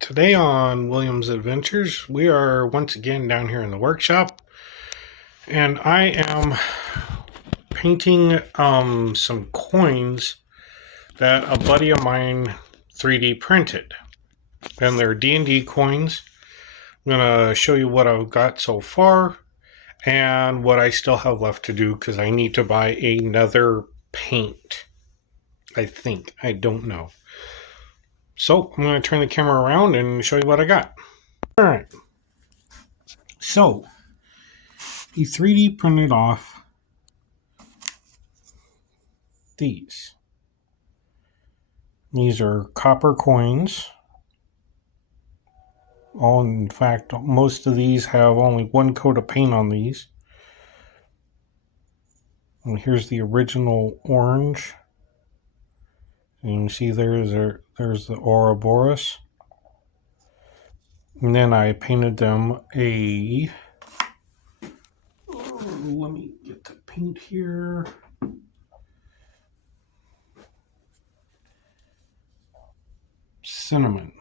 Today on William's Adventures, we are once again down here in the workshop, and I am painting some coins that a buddy of mine 3D printed. And they're D&D coins. I'm going to show you what I've got so far and what I still have left to do because I need to buy another paint. I think. I don't know. So I'm going to turn the camera around and show you what I got. Alright. So, he 3D printed off these. These are copper coins. In fact, most of these have only one coat of paint on these. And here's the original orange. And you can see there's the Ouroboros. And then I painted them let me get the paint here. Cinnamon.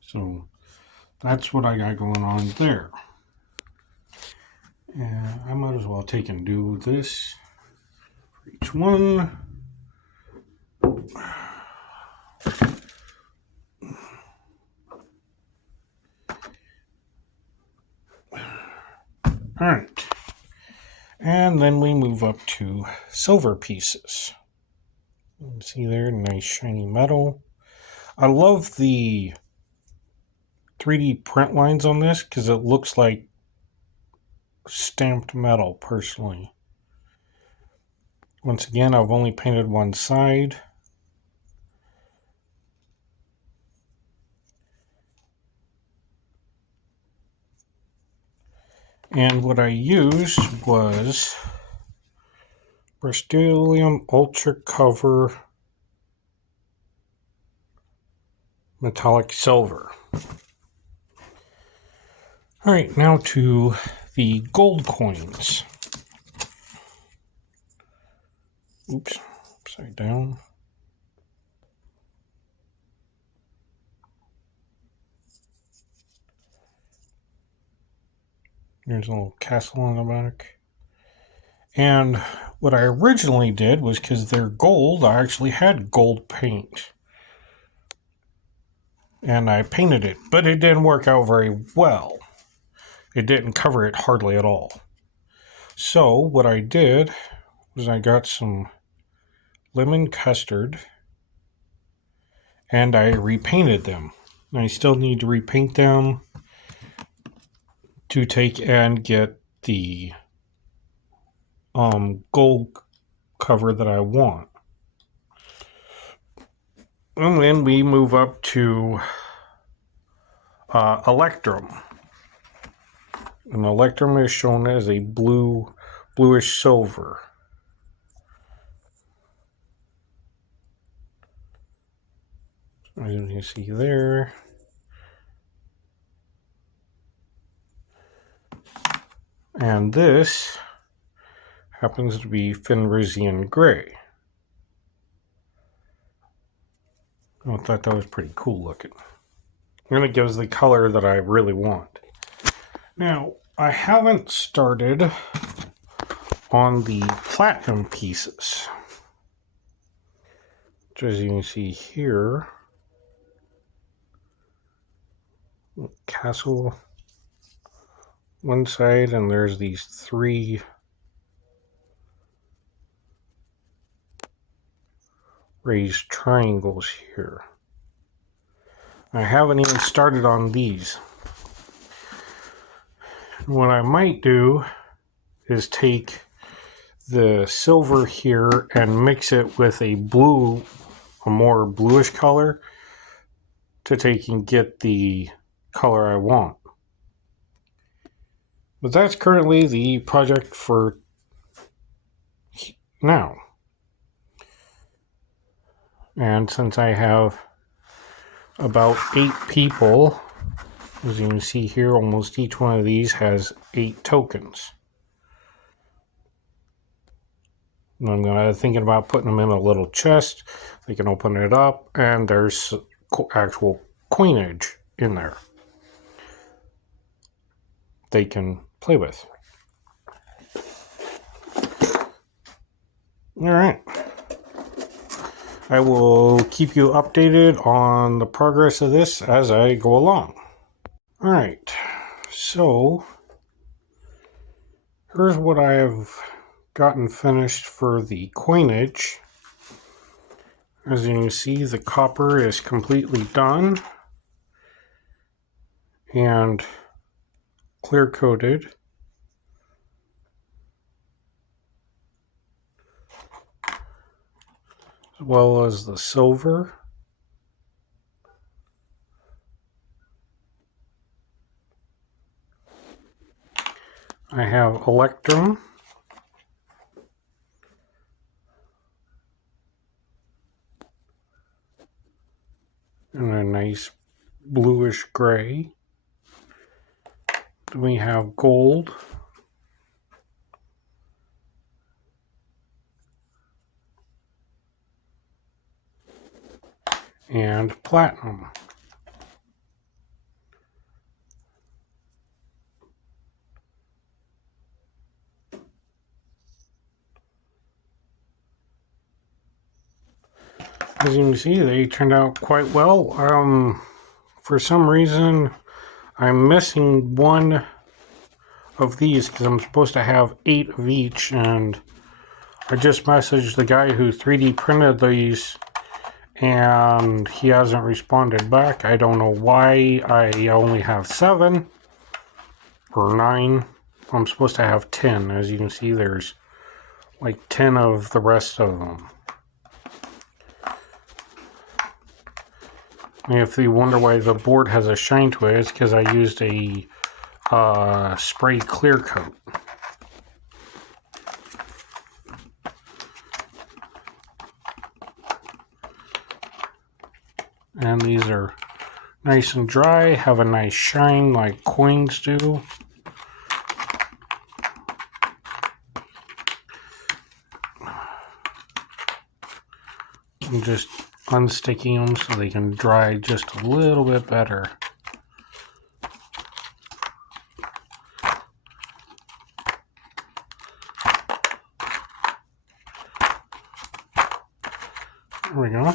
So that's what I got going on there. And I might as well take and do this for each one. Alright. And then we move up to silver pieces. See there, nice shiny metal. I love the 3D print lines on this because it looks like stamped metal, personally. Once again, I've only painted one side. And what I used was Bristolium Ultra Cover Metallic Silver. Alright, now to the gold coins. Oops, upside down. There's a little castle on the back. And what I originally did was, because they're gold, I actually had gold paint. And I painted it, but it didn't work out very well. It didn't cover it hardly at all. So what I did was I got some lemon custard and I repainted them. And I still need to repaint them to take and get the gold cover that I want. And then we move up to Electrum. And Electrum is shown as a bluish silver. As you can see there. And this happens to be Fenrisian Gray. I thought that was pretty cool looking. And it gives the color that I really want. Now, I haven't started on the platinum pieces. Which, as you can see here, castle one side, and there's these three raised triangles here. I haven't even started on these. What I might do is take the silver here and mix it with a more bluish color to take and get the color I want. But that's currently the project for now. And since I have about 8 people, as you can see here, almost each one of these has 8 tokens. And I'm thinking about putting them in a little chest. They can open it up, and there's actual coinage in there they can play with. All right. I will keep you updated on the progress of this as I go along. All right. So here's what I have gotten finished for the coinage. As you can see, the copper is completely done and clear coated. As well as the silver. I have electrum. And a nice bluish gray. Then we have gold. And platinum. As you can see, they turned out quite well. For some reason, I'm missing one of these because I'm supposed to have 8 of each, and I just messaged the guy who 3D printed these, and he hasn't responded back. I don't know why I only have 7 or 9. I'm supposed to have 10. As you can see, there's like 10 of the rest of them. And if you wonder why the board has a shine to it, it's because I used a spray clear coat. And these are nice and dry, have a nice shine like coins do. I'm just unsticking them so they can dry just a little bit better. There we go.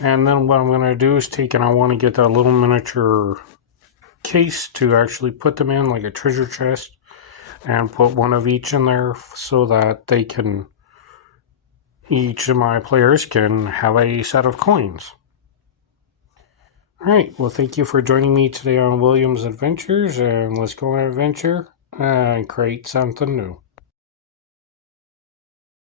And then what I'm going to do is I want to get that little miniature case to actually put them in, like a treasure chest, and put one of each in there so that each of my players can have a set of coins. Alright, well, thank you for joining me today on William's Adventures, and let's go on an adventure and create something new.